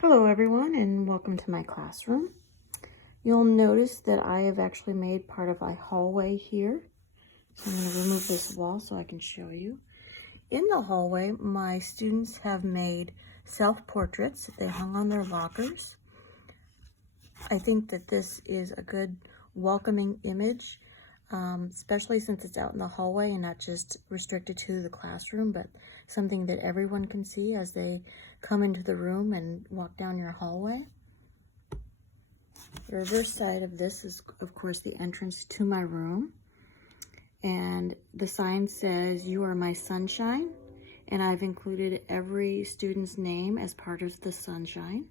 Hello everyone and welcome to my classroom. You'll notice that I have actually made part of my hallway here. So I'm going to remove this wall so I can show you. In the hallway, my students have made self-portraits that they hung on their lockers. I think that this is a good welcoming image, especially since it's out in the hallway and not just restricted to the classroom, but something that everyone can see as they come into the room and walk down your hallway. The reverse side of this is, of course, the entrance to my room. And the sign says, "You are my sunshine." And I've included every student's name as part of the sunshine.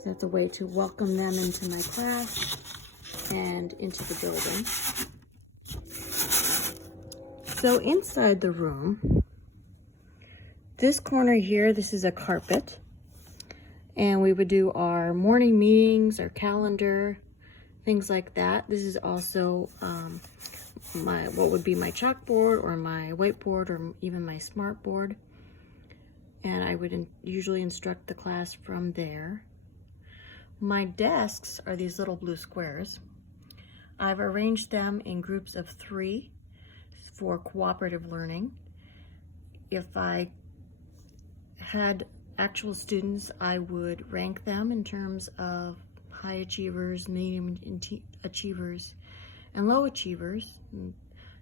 So that's a way to welcome them into my class and into the building. So inside the room, this corner here, this is a carpet. And we would do our morning meetings, our calendar, things like that. This is also what would be my chalkboard or my whiteboard or even my smart board. And I would usually instruct the class from there. My desks are these little blue squares. I've arranged them in groups of 3 for cooperative learning. If I had actual students, I would rank them in terms of high achievers, medium achievers, and low achievers. And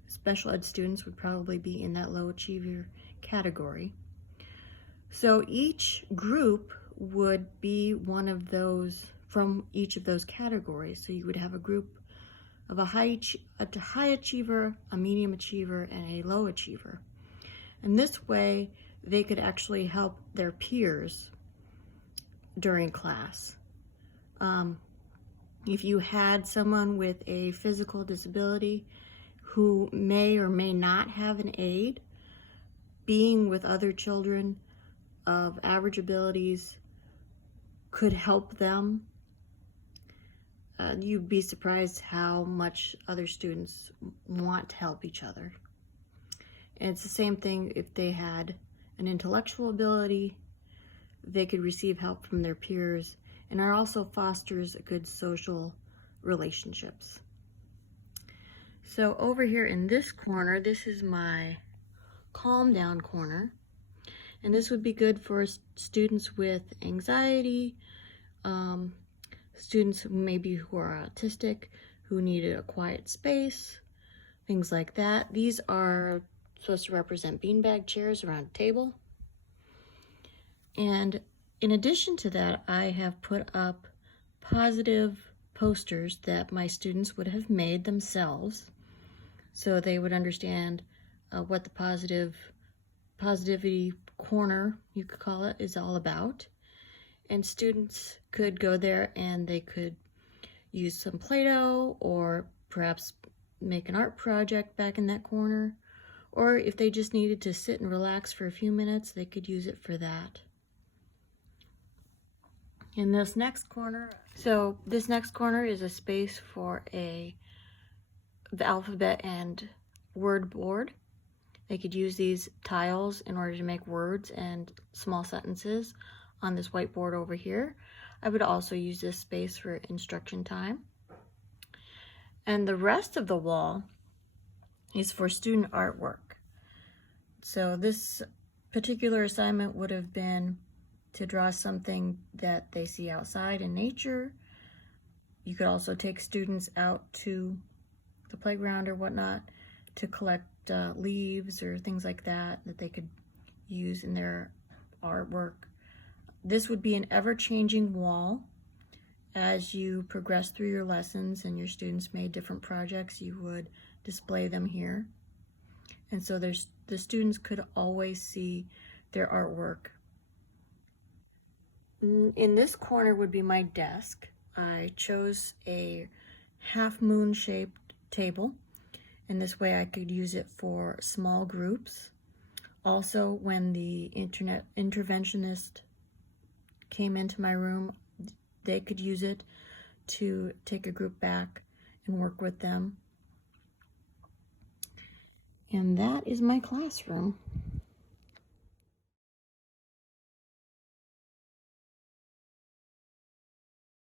special ed students would probably be in that low achiever category. So each group would be one of those from each of those categories. So you would have a group of a high achiever, a medium achiever, and a low achiever. And this way, they could actually help their peers during class. If you had someone with a physical disability who may or may not have an aid, being with other children of average abilities could help them. You'd be surprised how much other students want to help each other. And it's the same thing if they had an intellectual ability, they could receive help from their peers, and it also fosters good social relationships. So over here in this corner, this is my calm down corner, and this would be good for students with anxiety, students who are autistic, who need a quiet space, things like that. These are supposed to represent beanbag chairs around a table. And in addition to that, I have put up positive posters that my students would have made themselves, so they would understand what the positivity corner, you could call it, is all about. And students could go there and they could use some Play-Doh or perhaps make an art project back in that corner. Or if they just needed to sit and relax for a few minutes, they could use it for that. In this next corner, this next corner is a space for the alphabet and word board. They could use these tiles in order to make words and small sentences on this whiteboard over here. I would also use this space for instruction time. And the rest of the wall is for student artwork. So this particular assignment would have been to draw something that they see outside in nature. You could also take students out to the playground or whatnot to collect leaves or things like that they could use in their artwork. This would be an ever-changing wall. As you progress through your lessons and your students made different projects, you would display them here. And so the students could always see their artwork. In this corner would be my desk. I chose a half moon shaped table, and this way I could use it for small groups. Also, when the interventionist came into my room, they could use it to take a group back and work with them. And that is my classroom.